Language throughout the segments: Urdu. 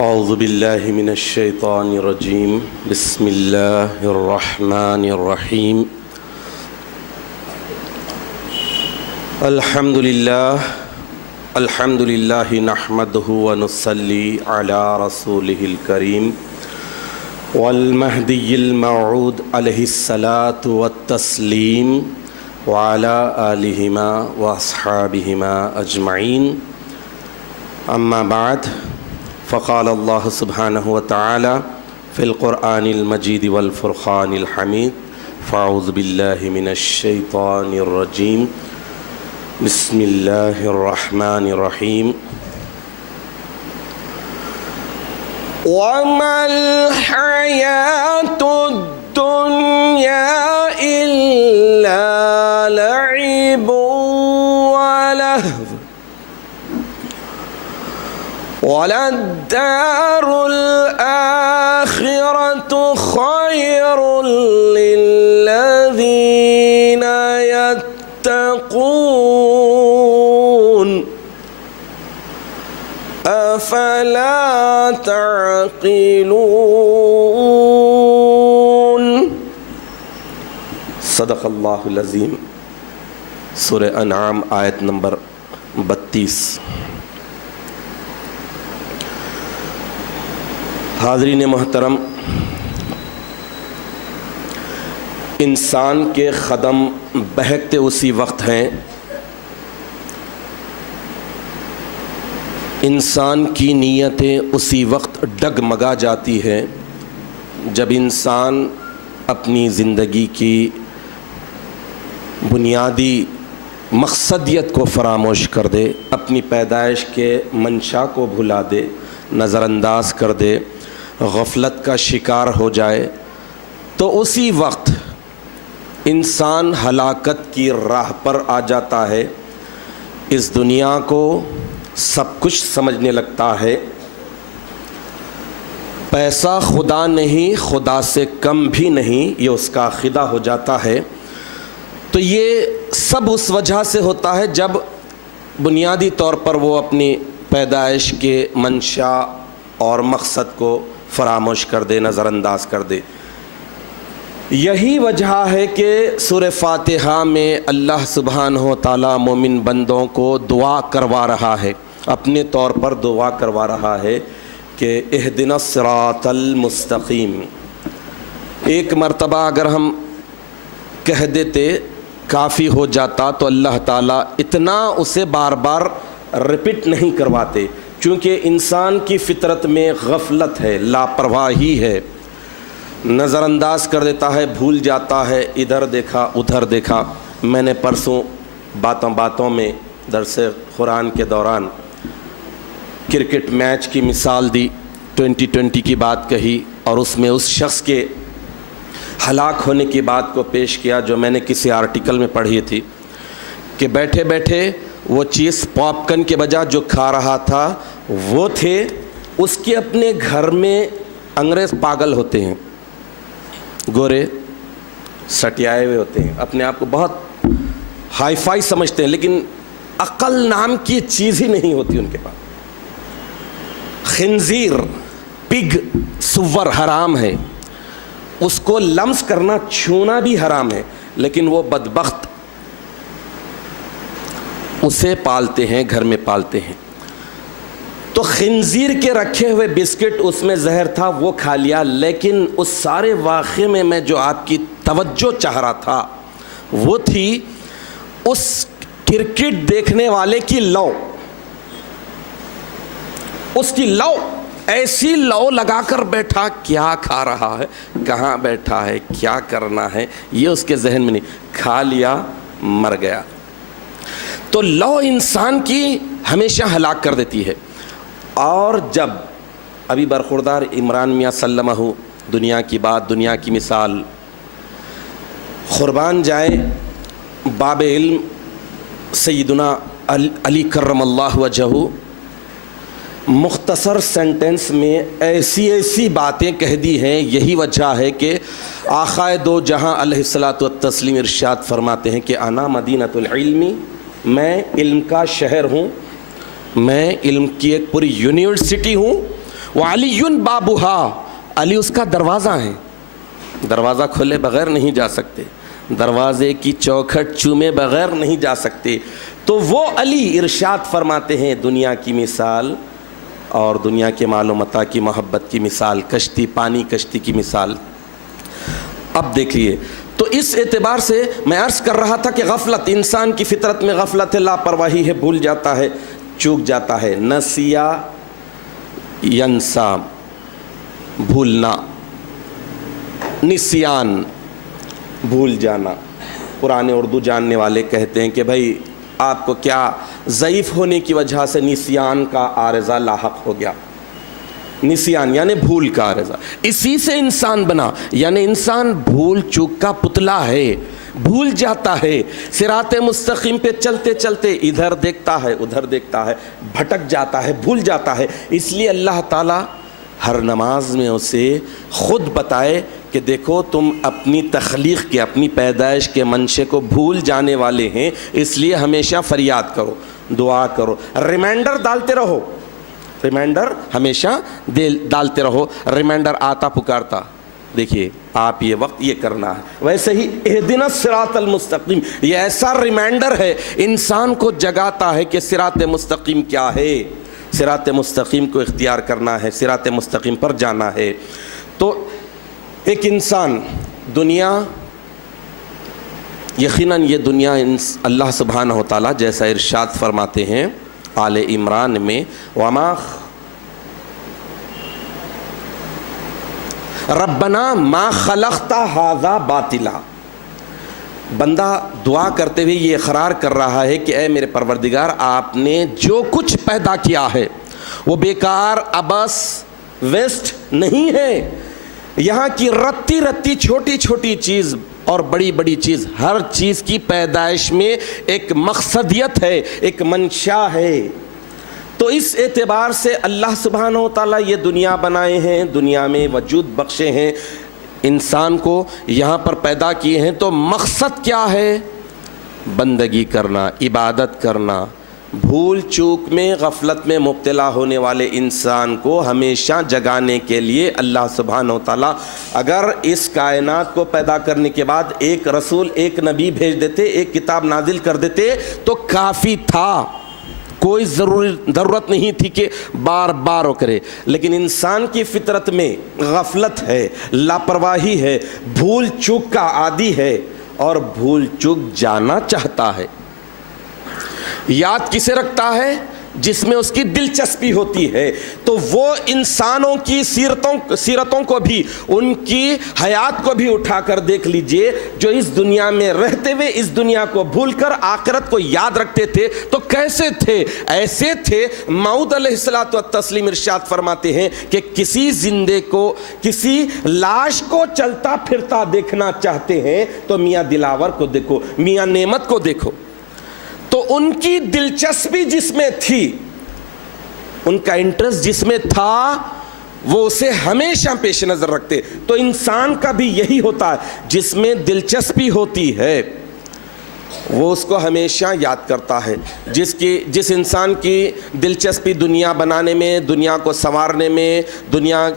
اعوذ باللہ من الشیطان الرجیم بسم اللہ الرحمن الرحیم الحمد للہ نحمدہ ونصلی علی رسولہ الکریم والمہدی الموعود علیہ الصلاۃ والتسلیم وعلی آلہما واصحابہما اجمعین اما بعد فقال اللہ سبحانہ وتعالی فی القرآن المجید والفرقان الحمید فاعوذ باللہ من الشیطان الرجیم بسم اللہ الرحمن الرحیم وما الحیاة الدنیا الا لعب ولہو وَلَلدَّارُ الْآخِرَةُ خَيْرٌ لِّلَّذِينَ يَتَّقُونَ أَفَلَا تَعْقِلُونَ صدق اللہ العظیم۔ سورہ انعام آیت نمبر 32۔ حاضرین محترم، انسان کے قدم بہکتے اسی وقت ہیں، انسان کی نیتیں اسی وقت ڈگمگا جاتی ہیں جب انسان اپنی زندگی کی بنیادی مقصدیت کو فراموش کر دے، اپنی پیدائش کے منشا کو بھلا دے، نظر انداز کر دے، غفلت کا شکار ہو جائے، تو اسی وقت انسان ہلاکت کی راہ پر آ جاتا ہے۔ اس دنیا کو سب کچھ سمجھنے لگتا ہے، پیسہ خدا نہیں، خدا سے کم بھی نہیں، یہ اس کا عقیدہ ہو جاتا ہے۔ تو یہ سب اس وجہ سے ہوتا ہے جب بنیادی طور پر وہ اپنی پیدائش کے منشا اور مقصد کو فراموش کر دے، نظر انداز کر دے۔ یہی وجہ ہے کہ سورہ فاتحہ میں اللہ سبحانہ و تعالیٰ مومن بندوں کو دعا کروا رہا ہے، اپنے طور پر دعا کروا رہا ہے کہ اہدنا الصراط المستقیم۔ ایک مرتبہ اگر ہم کہہ دیتے کافی ہو جاتا، تو اللہ تعالیٰ اتنا اسے بار بار ریپیٹ نہیں کرواتے، چونکہ انسان کی فطرت میں غفلت ہے، لاپرواہی ہے، نظر انداز کر دیتا ہے، بھول جاتا ہے، ادھر دیکھا ادھر دیکھا۔ میں نے پرسوں باتوں میں درس قرآن کے دوران کرکٹ میچ کی مثال دی، 2020 کی بات کہی، اور اس میں اس شخص کے ہلاک ہونے کی بات کو پیش کیا جو میں نے کسی آرٹیکل میں پڑھی تھی کہ بیٹھے بیٹھے وہ چیز پاپ کارن کے بجائے جو کھا رہا تھا وہ تھے اس کے اپنے گھر میں انگریز پاگل ہوتے ہیں، گورے سٹیائے ہوئے ہوتے ہیں، اپنے آپ کو بہت ہائی فائی سمجھتے ہیں، لیکن عقل نام کی چیز ہی نہیں ہوتی ان کے پاس۔ خنزیر، پگ، سور حرام ہے، اس کو لمس کرنا، چھونا بھی حرام ہے، لیکن وہ بدبخت اسے پالتے ہیں، گھر میں پالتے ہیں۔ تو خنزیر کے رکھے ہوئے بسکٹ، اس میں زہر تھا، وہ کھا لیا۔ لیکن اس سارے واقعے میں جو آپ کی توجہ چاہ رہا تھا وہ تھی اس کرکٹ دیکھنے والے کی لو، اس کی لو، ایسی لو لگا کر بیٹھا، کیا کھا رہا ہے، کہاں بیٹھا ہے، کیا کرنا ہے، یہ اس کے ذہن میں نہیں، کھا لیا، مر گیا۔ تو لو انسان کی ہمیشہ ہلاک کر دیتی ہے۔ اور جب ابھی برخوردار عمران میاں سلمہ دنیا کی بات، دنیا کی مثال، قربان جائے باب علم سیدنا علی کرم اللہ وجہہ، مختصر سینٹنس میں ایسی باتیں کہہ دی ہیں۔ یہی وجہ ہے کہ آقائے دو جہاں علیہ الصلاۃ والتسلیم ارشاد فرماتے ہیں کہ انا مدینۃ العلم، میں علم کا شہر ہوں، میں علم کی ایک پوری یونیورسٹی ہوں، وعلی بابھا، علی اس کا دروازہ ہے، دروازہ کھولے بغیر نہیں جا سکتے، دروازے کی چوکھٹ چومے بغیر نہیں جا سکتے۔ تو وہ علی ارشاد فرماتے ہیں دنیا کی مثال اور دنیا کے مال و متاع کی محبت کی مثال، کشتی، پانی کشتی کی مثال۔ اب دیکھیے، تو اس اعتبار سے میں عرض کر رہا تھا کہ غفلت، انسان کی فطرت میں غفلت ہے، لاپرواہی ہے، بھول جاتا ہے، چوک جاتا ہے۔ نسیا ینسا، بھولنا، نسیان، بھول جانا۔ پرانے اردو جاننے والے کہتے ہیں کہ بھائی آپ کو کیا ضعیف ہونے کی وجہ سے نسیان کا عارضہ لاحق ہو گیا؟ نسیان یعنی بھول کا عارضہ، اسی سے انسان بنا، یعنی انسان بھول چوک کا پتلا ہے، بھول جاتا ہے، صراط مستقیم پہ چلتے چلتے ادھر دیکھتا ہے ادھر دیکھتا ہے، بھٹک جاتا ہے، بھول جاتا ہے۔ اس لیے اللہ تعالیٰ ہر نماز میں اسے خود بتائے کہ دیکھو تم اپنی تخلیق کے، اپنی پیدائش کے منشے کو بھول جانے والے ہیں، اس لیے ہمیشہ فریاد کرو، دعا کرو، ریمائنڈر ڈالتے رہو، ریمائنڈر ہمیشہ ڈالتے رہو، ریمائنڈر آتا پکارتا، دیکھیے آپ یہ وقت یہ کرنا ہے۔ ویسے ہی اہدنا الصراط المستقیم، یہ ایسا ریمائنڈر ہے، انسان کو جگاتا ہے کہ صراط مستقیم کیا ہے، صراط مستقیم کو اختیار کرنا ہے، صراط مستقیم پر جانا ہے۔ تو ایک انسان، دنیا، یقیناً یہ دنیا اللہ سبحانہ و تعالیٰ جیسا ارشاد فرماتے ہیں آل عمران میں، وما ربنا ما خلقت ھذا باطلا، بندہ دعا کرتے ہوئے یہ اقرار کر رہا ہے کہ اے میرے پروردگار، آپ نے جو کچھ پیدا کیا ہے وہ بیکار، عبث، ویسٹ نہیں ہے۔ یہاں کی رتی رتی چھوٹی چھوٹی چیز اور بڑی بڑی چیز، ہر چیز کی پیدائش میں ایک مقصدیت ہے، ایک منشا ہے۔ تو اس اعتبار سے اللہ سبحانہ و تعالیٰ یہ دنیا بنائے ہیں، دنیا میں وجود بخشے ہیں، انسان کو یہاں پر پیدا کیے ہیں، تو مقصد کیا ہے؟ بندگی کرنا، عبادت کرنا۔ بھول چوک میں، غفلت میں مبتلا ہونے والے انسان کو ہمیشہ جگانے کے لیے اللہ سبحانہ و تعالیٰ اگر اس کائنات کو پیدا کرنے کے بعد ایک رسول، ایک نبی بھیج دیتے، ایک کتاب نازل کر دیتے تو کافی تھا، کوئی ضرورت نہیں تھی کہ بار بار وہ کرے۔ لیکن انسان کی فطرت میں غفلت ہے، لاپرواہی ہے، بھول چوک کا عادی ہے اور بھول چوک جانا چاہتا ہے۔ یاد کسے رکھتا ہے؟ جس میں اس کی دلچسپی ہوتی ہے۔ تو وہ انسانوں کی سیرتوں کو بھی، ان کی حیات کو بھی اٹھا کر دیکھ لیجئے، جو اس دنیا میں رہتے ہوئے اس دنیا کو بھول کر آخرت کو یاد رکھتے تھے تو کیسے تھے؟ ایسے تھے، موعود علیہ الصلوۃ والتسلیم ارشاد فرماتے ہیں کہ کسی زندے کو، کسی لاش کو چلتا پھرتا دیکھنا چاہتے ہیں تو میاں دلاور کو دیکھو، میاں نعمت کو دیکھو۔ تو ان کی دلچسپی جس میں تھی، ان کا انٹرسٹ جس میں تھا، وہ اسے ہمیشہ پیش نظر رکھتے۔ تو انسان کا بھی یہی ہوتا ہے، جس میں دلچسپی ہوتی ہے وہ اس کو ہمیشہ یاد کرتا ہے۔ جس انسان کی دلچسپی دنیا بنانے میں، دنیا کو سنوارنے میں، دنیا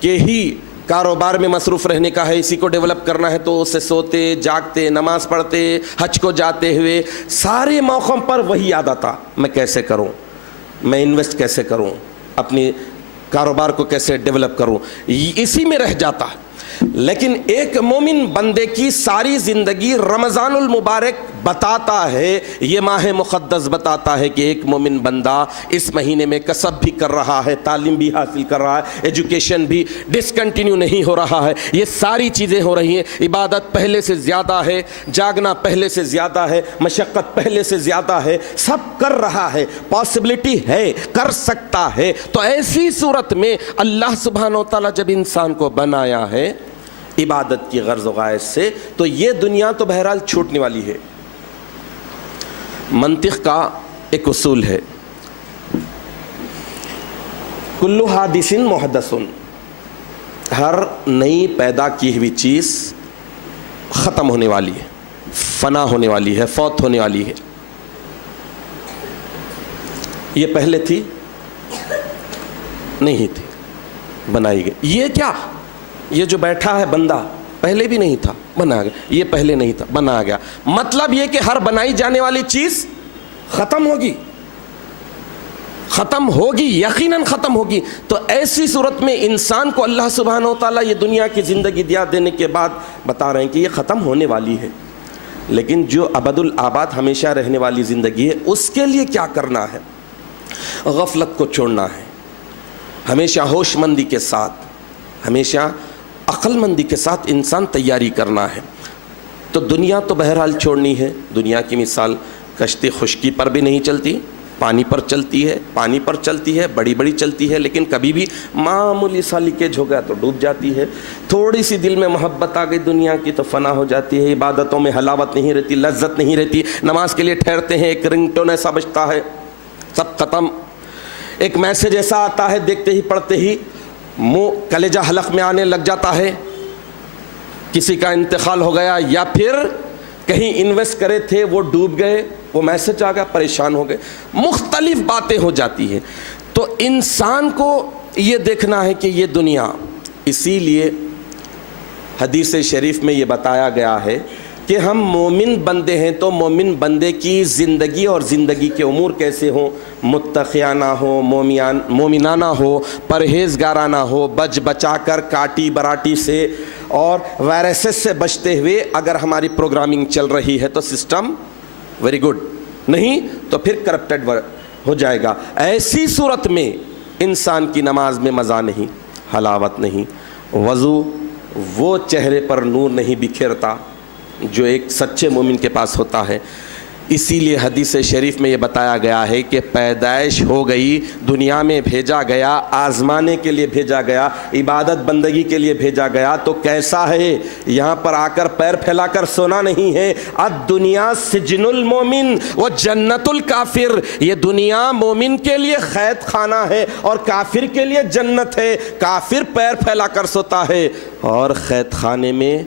کے ہی کاروبار میں مصروف رہنے کا ہے، اسی کو ڈیولپ کرنا ہے، تو اسے سوتے جاگتے، نماز پڑھتے، حج کو جاتے ہوئے سارے موقعوں پر وہی یاد آتا، میں کیسے کروں، میں انویسٹ کیسے کروں، اپنی کاروبار کو کیسے ڈیولپ کروں، اسی میں رہ جاتا ہے۔ لیکن ایک مومن بندے کی ساری زندگی رمضان المبارک بتاتا ہے، یہ ماہ مقدس بتاتا ہے کہ ایک مومن بندہ اس مہینے میں کسب بھی کر رہا ہے، تعلیم بھی حاصل کر رہا ہے، ایجوکیشن بھی ڈسکنٹینیو نہیں ہو رہا ہے، یہ ساری چیزیں ہو رہی ہیں، عبادت پہلے سے زیادہ ہے، جاگنا پہلے سے زیادہ ہے، مشقت پہلے سے زیادہ ہے، سب کر رہا ہے، پاسبلٹی ہے، کر سکتا ہے۔ تو ایسی صورت میں اللہ سبحانہ و تعالیٰ جب انسان کو بنایا ہے عبادت کی غرض و غائز سے، تو یہ دنیا تو بہرحال چھوٹنے والی ہے۔ منطق کا ایک اصول ہے، کل حادث محدث، ہر نئی پیدا کی ہوئی چیز ختم ہونے والی ہے، فنا ہونے والی ہے، فوت ہونے والی ہے۔ یہ پہلے تھی؟ نہیں تھی۔ بنائی گئی. یہ کیا؟ یہ جو بیٹھا ہے بندہ پہلے بھی نہیں تھا، بنا گیا. یہ پہلے نہیں تھا، بنا گیا. مطلب یہ کہ ہر بنائی جانے والی چیز ختم ہوگی، ختم ہوگی، یقیناً ختم ہوگی. تو ایسی صورت میں انسان کو اللہ سبحانہ و تعالیٰ یہ دنیا کی زندگی دیا دینے کے بعد بتا رہے ہیں کہ یہ ختم ہونے والی ہے، لیکن جو ابد الآباد ہمیشہ رہنے والی زندگی ہے اس کے لیے کیا کرنا ہے؟ غفلت کو چھوڑنا ہے، ہمیشہ ہوش مندی کے ساتھ، ہمیشہ عقل مندی کے ساتھ انسان تیاری کرنا ہے. تو دنیا تو بہرحال چھوڑنی ہے. دنیا کی مثال کشتی خشکی پر بھی نہیں چلتی، پانی پر چلتی ہے، پانی پر چلتی ہے، بڑی بڑی چلتی ہے، لیکن کبھی بھی معمولی سا لیکیج ہو گیا تو ڈوب جاتی ہے. تھوڑی سی دل میں محبت آ گئی دنیا کی تو فنا ہو جاتی ہے. عبادتوں میں حلاوت نہیں رہتی، لذت نہیں رہتی. نماز کے لیے ٹھہرتے ہیں، ایک رنگ ٹون ایسا بجتا ہے، سب ختم. ایک میسج ایسا آتا ہے، دیکھتے ہی پڑھتے ہی منہ کلیجہ حلق میں آنے لگ جاتا ہے. کسی کا انتقال ہو گیا، یا پھر کہیں انویسٹ کرے تھے وہ ڈوب گئے، وہ میسج آ گیا، پریشان ہو گئے. مختلف باتیں ہو جاتی ہیں. تو انسان کو یہ دیکھنا ہے کہ یہ دنیا، اسی لیے حدیث شریف میں یہ بتایا گیا ہے کہ ہم مومن بندے ہیں تو مومن بندے کی زندگی اور زندگی کے امور کیسے ہوں؟ متقیانہ ہو، مومنانہ ہو، پرہیزگارانہ ہو، بچ بچا کر کاٹی براٹی سے اور وائرسز سے بچتے ہوئے اگر ہماری پروگرامنگ چل رہی ہے تو سسٹم ویری گڈ، نہیں تو پھر کرپٹڈ ہو جائے گا. ایسی صورت میں انسان کی نماز میں مزہ نہیں، حلاوت نہیں، وضو وہ چہرے پر نور نہیں بکھیرتا جو ایک سچے مومن کے پاس ہوتا ہے. اسی لیے حدیث شریف میں یہ بتایا گیا ہے کہ پیدائش ہو گئی، دنیا میں بھیجا گیا، آزمانے کے لیے بھیجا گیا، عبادت بندگی کے لیے بھیجا گیا. تو کیسا ہے؟ یہاں پر آ کر پیر پھیلا کر سونا نہیں ہے. الدنیا سجن المومن و جنت الکافر. یہ دنیا مومن کے لیے قید خانہ ہے اور کافر کے لیے جنت ہے. کافر پیر پھیلا کر سوتا ہے اور قید خانے میں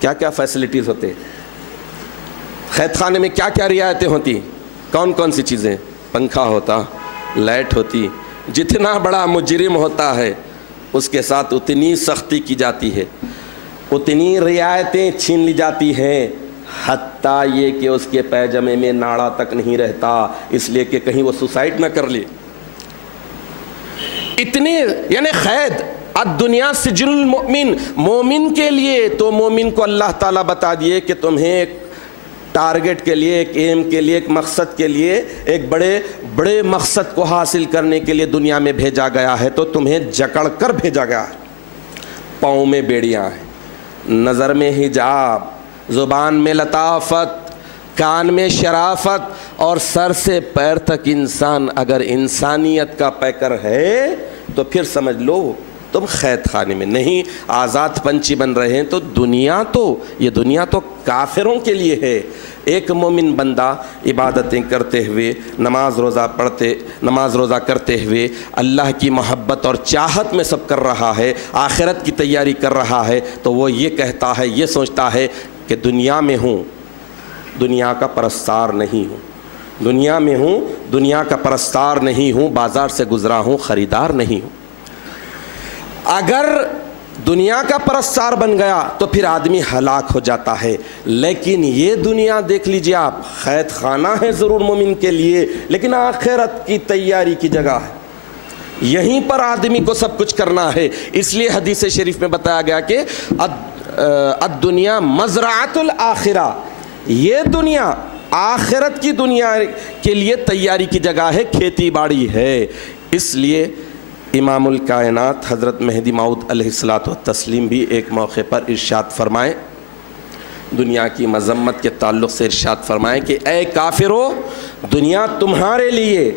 کیا کیا فیسلٹیز ہوتے ہیں؟ قید خانے میں کیا کیا رعایتیں ہوتی؟ کون کون سی چیزیں؟ پنکھا ہوتا، لائٹ ہوتی. جتنا بڑا مجرم ہوتا ہے اس کے ساتھ اتنی سختی کی جاتی ہے، اتنی رعایتیں چھین لی جاتی ہیں، حتیٰ یہ کہ اس کے پیجامے میں ناڑا تک نہیں رہتا، اس لیے کہ کہیں وہ سوسائڈ نہ کر لے. اتنی یعنی قید. الدنیا سجن المؤمن، مومن کے لیے تو مومن کو اللہ تعالیٰ بتا دیے کہ تمہیں ایک ٹارگٹ کے لیے، ایک ایم کے لیے، ایک مقصد کے لیے، ایک بڑے مقصد کو حاصل کرنے کے لیے دنیا میں بھیجا گیا ہے، تو تمہیں جکڑ کر بھیجا گیا ہے. پاؤں میں بیڑیاں ہیں، نظر میں حجاب، زبان میں لطافت، کان میں شرافت، اور سر سے پیر تک انسان اگر انسانیت کا پیکر ہے تو پھر سمجھ لو تم قید خانے میں نہیں، آزاد پنچھی بن رہے ہیں. تو یہ دنیا تو کافروں کے لیے ہے. ایک مومن بندہ عبادتیں کرتے ہوئے، نماز روزہ کرتے ہوئے اللہ کی محبت اور چاہت میں سب کر رہا ہے، آخرت کی تیاری کر رہا ہے، تو وہ یہ کہتا ہے، یہ سوچتا ہے کہ دنیا میں ہوں، دنیا کا پرستار نہیں ہوں. دنیا میں ہوں، دنیا کا پرستار نہیں ہوں، بازار سے گزرا ہوں، خریدار نہیں ہوں. اگر دنیا کا پرستار بن گیا تو پھر آدمی ہلاک ہو جاتا ہے. لیکن یہ دنیا دیکھ لیجئے آپ، قید خانہ ہے ضرور مومن کے لیے، لیکن آخرت کی تیاری کی جگہ ہے. یہیں پر آدمی کو سب کچھ کرنا ہے. اس لیے حدیث شریف میں بتایا گیا کہ الدنیا مزرعۃ الآخرہ، یہ دنیا آخرت کی دنیا کے لیے تیاری کی جگہ ہے، کھیتی باڑی ہے. اس لیے امام الکائنات حضرت مہدی موعود علیہ الصلاۃ والتسلیم بھی ایک موقع پر ارشاد فرمائے، دنیا کی مذمت کے تعلق سے ارشاد فرمائے کہ اے کافرو، دنیا تمہارے لیے،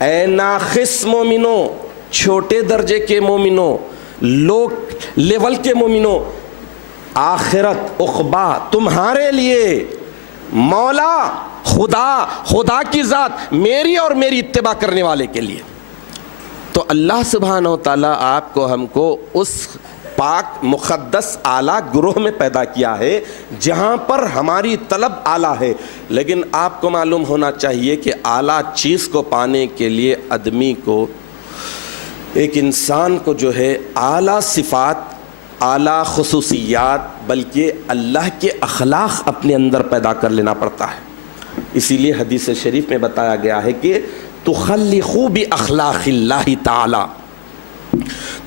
اے ناقص مومنوں، چھوٹے درجے کے مومنوں، لو لیول کے مومنوں، آخرت عقبہ تمہارے لیے. مولا خدا کی ذات میری اور میری اتباع کرنے والے کے لیے. تو اللہ سبحانہ و تعالیٰ آپ کو ہم کو اس پاک مقدس اعلیٰ گروہ میں پیدا کیا ہے جہاں پر ہماری طلب اعلیٰ ہے. لیکن آپ کو معلوم ہونا چاہیے کہ اعلیٰ چیز کو پانے کے لیے آدمی کو ایک انسان کو جو ہے اعلیٰ صفات، اعلیٰ خصوصیات، بلکہ اللہ کے اخلاق اپنے اندر پیدا کر لینا پڑتا ہے۔ اسی لیے حدیث شریف میں بتایا گیا ہے کہ تخلقوا باخلاق اللہ تعالی،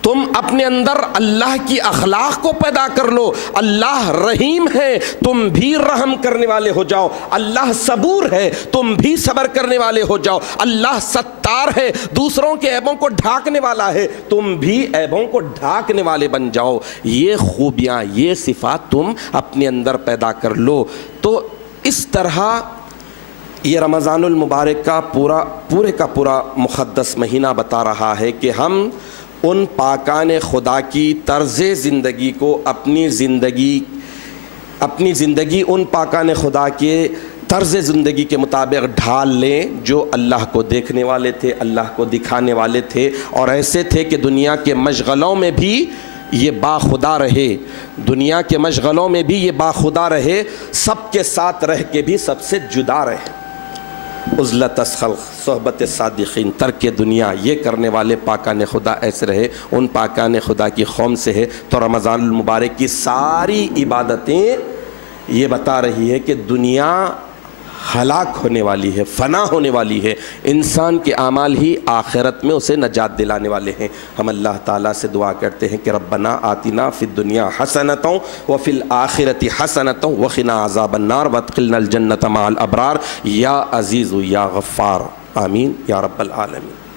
تم اپنے اندر اللہ کی اخلاق کو پیدا کر لو۔ اللہ رحیم ہے، تم بھی رحم کرنے والے ہو جاؤ۔ اللہ صبور ہے، تم بھی صبر کرنے والے ہو جاؤ۔ اللہ ستار ہے، دوسروں کے عیبوں کو ڈھانکنے والا ہے، تم بھی عیبوں کو ڈھانکنے والے بن جاؤ۔ یہ خوبیاں، یہ صفات تم اپنے اندر پیدا کر لو۔ تو اس طرح یہ رمضان المبارک کا پورے کا پورا مقدس مہینہ بتا رہا ہے کہ ہم ان پاکان خدا کی طرز زندگی کو اپنی زندگی ان پاکان خدا کے طرز زندگی کے مطابق ڈھال لیں جو اللہ کو دیکھنے والے تھے، اللہ کو دکھانے والے تھے، اور ایسے تھے کہ دنیا کے مشغلوں میں بھی یہ باخدا رہے، دنیا کے مشغلوں میں بھی یہ باخدا رہے، سب کے ساتھ رہ کے بھی سب سے جدا رہے۔ عزلت الخلق، صحبت صادقین، ترک دنیا، یہ کرنے والے پاکان خدا ایسے رہے، ان پاکان خدا کی قوم سے ہے۔ تو رمضان المبارک کی ساری عبادتیں یہ بتا رہی ہے کہ دنیا ہلاک ہونے والی ہے، فنا ہونے والی ہے، انسان کے اعمال ہی آخرت میں اسے نجات دلانے والے ہیں۔ ہم اللہ تعالیٰ سے دعا کرتے ہیں کہ ربنا آتنا فی الدنیا حسنۃ وفی الآخرۃ حسنۃ وقنا عذاب النار وادخلنا الجنۃ مع الابرار یا عزیز یا غفار، آمین یا رب العالمین۔